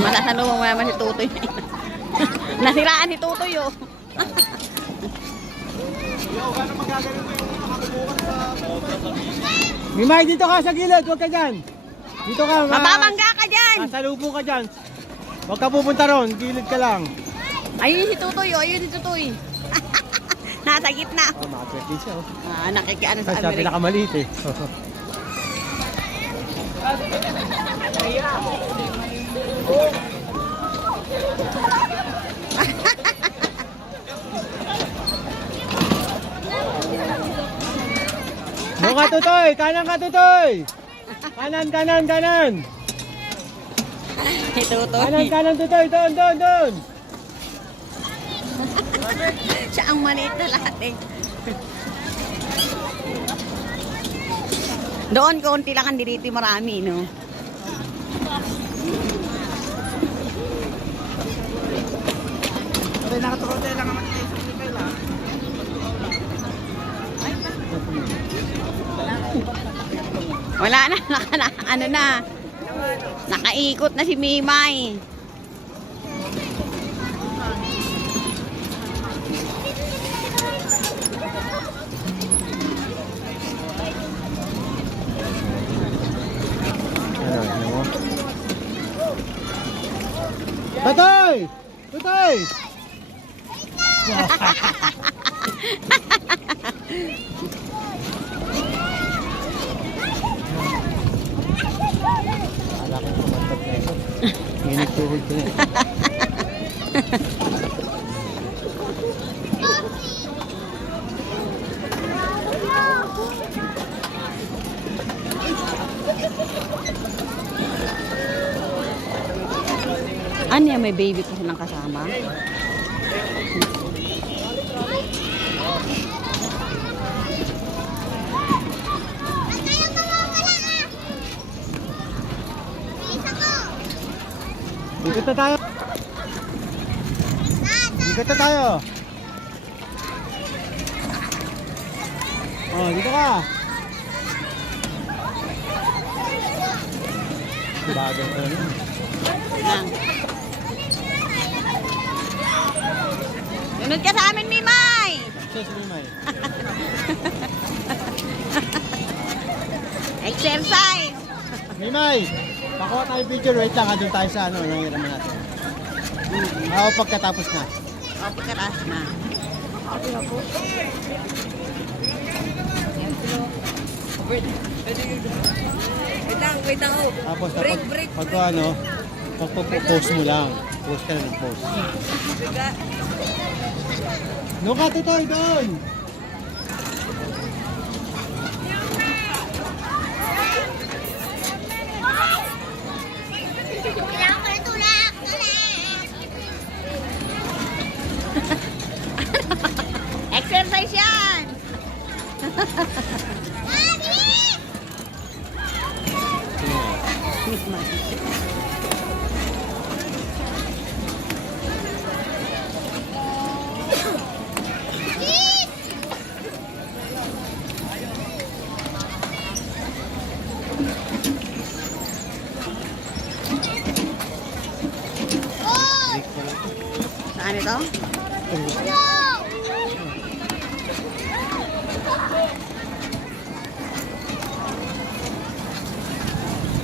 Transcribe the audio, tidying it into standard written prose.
Matasalubong mo naman si Tutoy. Nasiraan si Tutoy, oh. Mimay, dito ka sa gilid, huwag ka dyan. Dito ka. Mababangga ka dyan. Masalubong ka dyan. Huwag ka pupunta ron, gilid ka lang. Ayun si Tutoy, oh. Ayun si Tutoy. Nasa gitna. Oh, makapwede siya. Oh. Nakikiano sa Siya Amerika. pinakamaliit eh. Doon ka, Tutoy! Kanan ka, Tutoy! Kanan, kanan, kanan! Si Tutoy. Kanan, kanan, Tutoy! Doon, doon, doon! Siya ang maliit na lahat eh. Doon, kaunti lang ang dito marami, no? Nakatukote lang naman ito. Wala na, ano na. Nakaikot na si Mimay. Tutoy! Tutoy! Wala kang kumantag na ito. Nginig tuhod ko na eh. Ano yan, may baby pa silang kasama? Ikot na tayo. Ikot na tayo. Oh, dito ka. Bagay ko na. Lang. Sunod ka sa amin, Mimay! Sus, Mimay. Exercise! Mimay, pakuha tayo picture. Wait lang, andun tayo sa ano, yung hiraman natin. Ako pagkatapos na. O, pagkataas na. Wait lang, oh. Tapos, pag ano, pag-post mo lang. Post ka na ng post. Doon ka, Tutoy, doon! Exercise yan! Saan ito?